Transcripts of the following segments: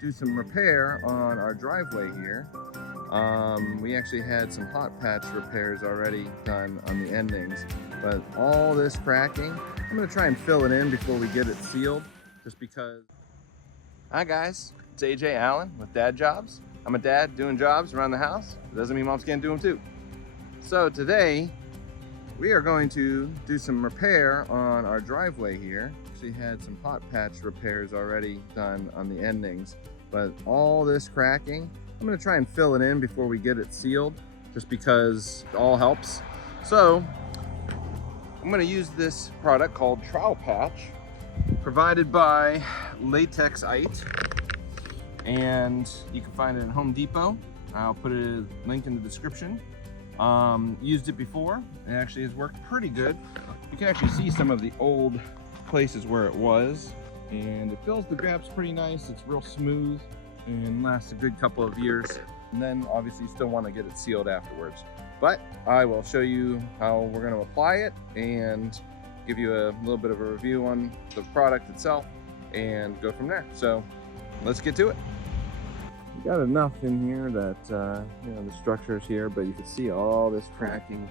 do some repair on our driveway here. We actually had some hot patch repairs already done on the endings, but all this cracking, I'm going to try and fill it in before we get it sealed, just because. Hi guys, it's AJ Allen with Dad Jobs. I'm a dad doing jobs around the house. It doesn't mean moms can't do them too. So today we are going to do some repair on our driveway here. Actually had some hot patch repairs already done on the endings, but all this cracking, I'm going to try and fill it in before we get it sealed, just because it all helps. So I'm going to use this product called Trowel Patch, provided by Latexite, and you can find it at Home Depot. I'll put a link in the description. Used it before. It actually has worked pretty good. You can actually see some of the old places where it was, and it fills the gaps pretty nice. It's real smooth and lasts a good couple of years. And then obviously you still want to get it sealed afterwards. But I will show you how we're going to apply it and give you a little bit of a review on the product itself and go from there. So let's get to it. We got enough in here that you know, the structure's here, but you can see all this cracking.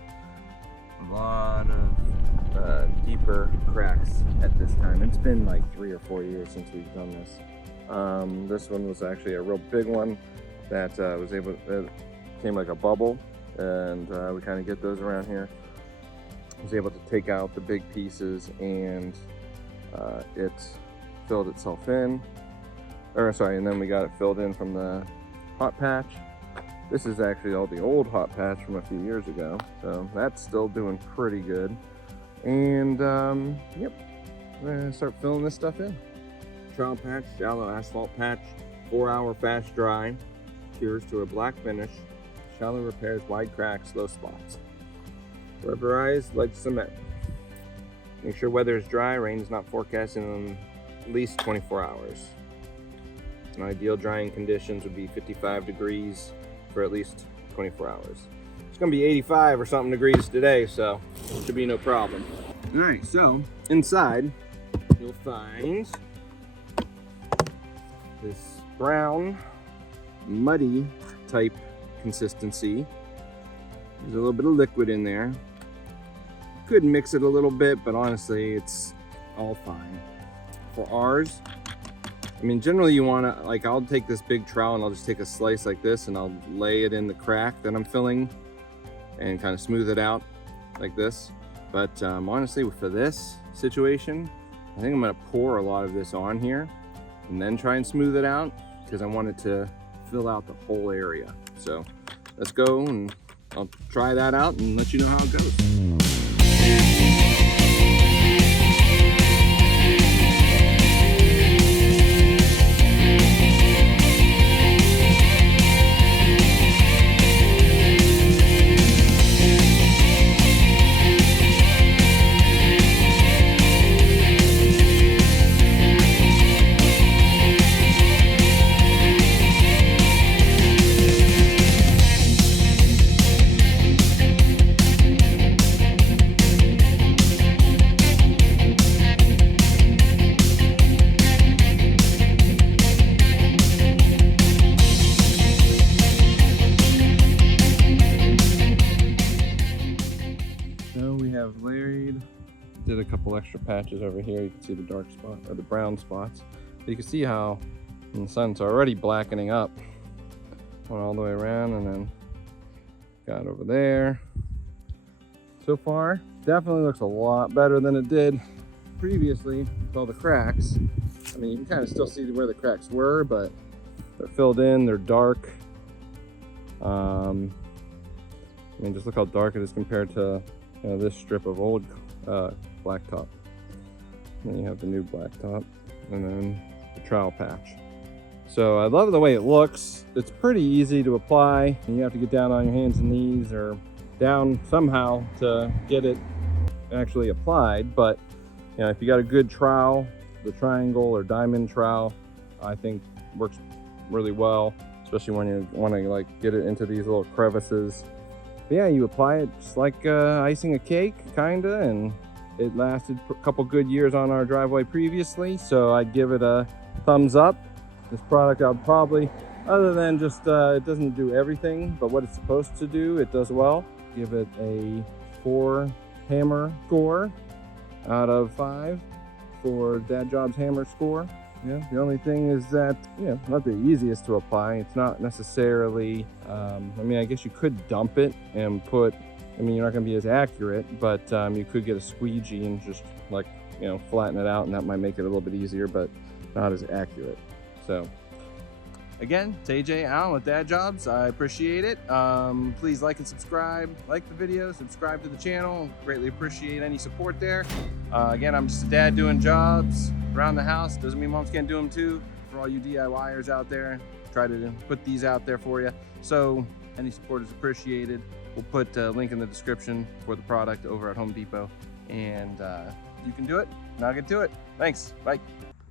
A lot of deeper cracks at this time. It's been like 3 or 4 years since we've done this. This one was actually a real big one that it came like a bubble, and we kind of get those around here. I was able to take out the big pieces, and it filled itself in. And then we got it filled in from the hot patch. This is actually all the old hot patch from a few years ago, so that's still doing pretty good. And yep, we're gonna start filling this stuff in. Trowel patch, shallow asphalt patch, 4-hour fast dry, cures to a black finish, shallow repairs wide cracks, low spots. Rubberized like cement. Make sure weather is dry, rain is not forecast in at least 24 hours. An ideal drying conditions would be 55 degrees for at least 24 hours. It's gonna be 85 or something degrees today, so it should be no problem. All right, so inside you'll find this brown, muddy type consistency. There's a little bit of liquid in there. Could mix it a little bit, but honestly, it's all fine. For ours, I mean, generally you want to, like, I'll take this big trowel and I'll just take a slice like this and I'll lay it in the crack that I'm filling and kind of smooth it out like this. But honestly, for this situation, I think I'm going to pour a lot of this on here and then try and smooth it out, because I want it to fill out the whole area. So let's go and I'll try that out and let you know how it goes. Did a couple extra patches over here. You can see the dark spot or the brown spots. But you can see how in the sun's already blackening up. Went all the way around and then got over there. So far, definitely looks a lot better than it did previously with all the cracks. I mean, you can kind of still see where the cracks were, but they're filled in, they're dark. I mean, just look how dark it is compared to, you know, this strip of old blacktop. And then you have the new blacktop, and then the trowel patch. So I love the way it looks. It's pretty easy to apply. You have to get down on your hands and knees or down somehow to get it actually applied. But you know, if you got a good trowel, the triangle or diamond trowel, I think works really well, especially when you want to like get it into these little crevices. But yeah, you apply it just like icing a cake, kinda, and it lasted a couple good years on our driveway previously, so I'd give it a thumbs up. This product I'll probably, other than just it doesn't do everything, but what it's supposed to do, it does well. Give it a 4 hammer score out of 5 for Dad Jobs hammer score. Yeah, the only thing is that, not the easiest to apply. It's not necessarily, I mean, I guess you could dump it and put, I mean, you're not gonna be as accurate, but you could get a squeegee and just like, flatten it out, and that might make it a little bit easier, but not as accurate. So again, it's AJ Allen with Dad Jobs. I appreciate it. Please like and subscribe. Like the video, subscribe to the channel. Greatly appreciate any support there. Again, I'm just a dad doing jobs around the house. Doesn't mean moms can't do them too. For all you DIYers out there, try to put these out there for you. So any support is appreciated. We'll put a link in the description for the product over at Home Depot. And you can do it. Now get to it. Thanks. Bye.